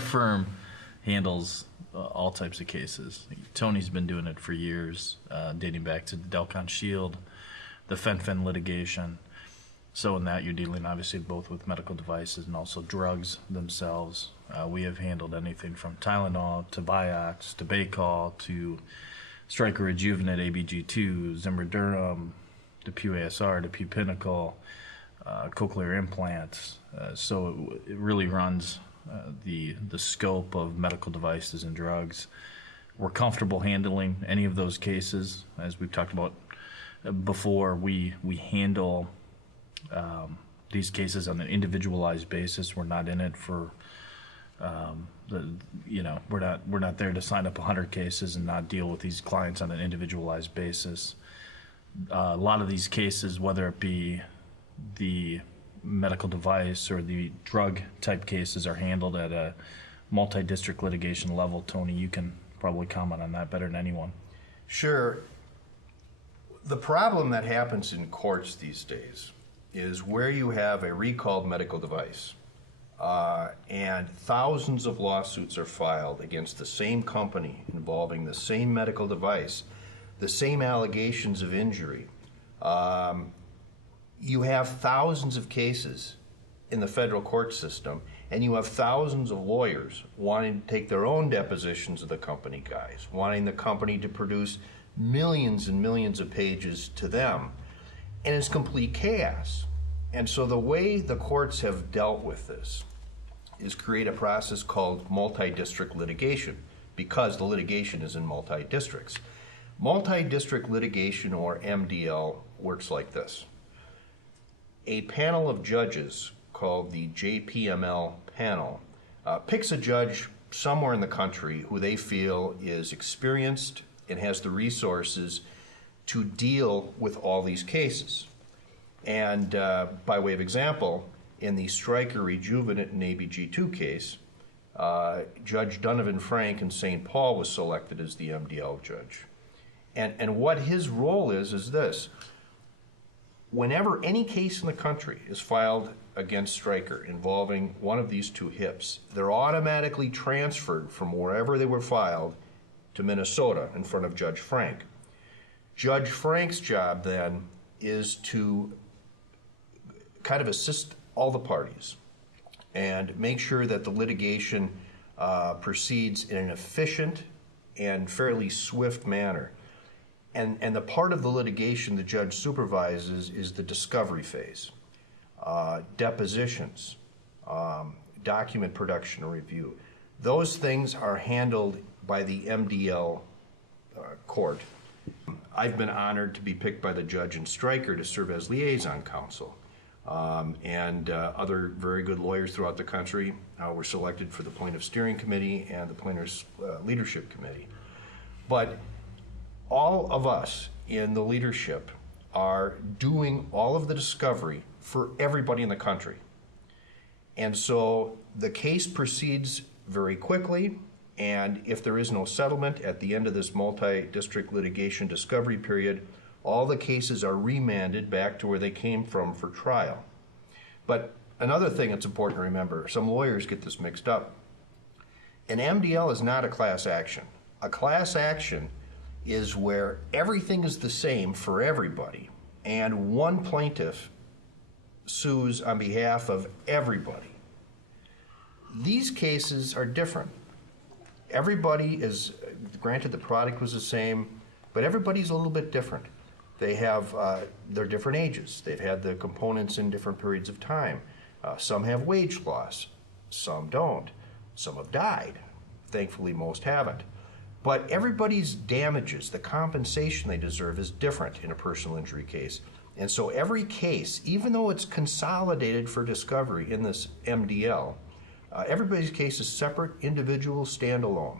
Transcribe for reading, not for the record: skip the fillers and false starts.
firm handles all types of cases. Tony's been doing it for years, dating back to the Delcon Shield, the Fen litigation. So in that, you're dealing obviously both with medical devices and also drugs themselves. We have handled anything from Tylenol to Vioxx to Baycol to Stryker Rejuvenate, ABG2, Zimmer Durham, to Pew ASR, to Pew Pinnacle, cochlear implants. So it really runs the scope of medical devices and drugs. We're comfortable handling any of those cases. As we've talked about before, we handle these cases on an individualized basis. We're not in it for we're not there to sign up 100 cases and not deal with these clients on an individualized basis. A lot of these cases, whether it be the medical device or the drug type cases, are handled at a multi-district litigation level. Tony, you can probably comment on that better than anyone. Sure. The problem that happens in courts these days is where you have a recalled medical device and thousands of lawsuits are filed against the same company involving the same medical device, the same allegations of injury. You have thousands of cases in the federal court system, and you have thousands of lawyers wanting to take their own depositions of the company guys, wanting the company to produce millions and millions of pages to them, and it's complete chaos. And so the way the courts have dealt with this is create a process called multi-district litigation, because the litigation is in multi-districts. Multi-district litigation, or MDL, works like this. A panel of judges called the JPML panel picks a judge somewhere in the country who they feel is experienced and has the resources to deal with all these cases. And by way of example, in the Stryker Rejuvenate and ABG2 case, Judge Donovan Frank in St. Paul was selected as the MDL judge. And what his role is this. Whenever any case in the country is filed against Stryker involving one of these two hips, they're automatically transferred from wherever they were filed to Minnesota in front of Judge Frank. Judge Frank's job then is to kind of assist all the parties and make sure that the litigation proceeds in an efficient and fairly swift manner. And the part of the litigation the judge supervises is the discovery phase, depositions, document production and review. Those things are handled by the MDL court. I've been honored to be picked by the judge in Stryker to serve as liaison counsel. And other very good lawyers throughout the country were selected for the Plaintiff Steering Committee and the Plaintiffs Leadership Committee. But all of us in the leadership are doing all of the discovery for everybody in the country. And so the case proceeds very quickly, and if there is no settlement at the end of this multi-district litigation discovery period, all the cases are remanded back to where they came from for trial. But another thing that's important to remember, some lawyers get this mixed up. An MDL is not a class action. A class action is where everything is the same for everybody, and one plaintiff sues on behalf of everybody. These cases are different. Everybody is, granted the product was the same, but everybody's a little bit different. They have their different ages. They've had the components in different periods of time. Some have wage loss, some don't. Some have died. Thankfully, most haven't. But everybody's damages, the compensation they deserve, is different in a personal injury case. And so every case, even though it's consolidated for discovery in this MDL, everybody's case is separate, individual, standalone.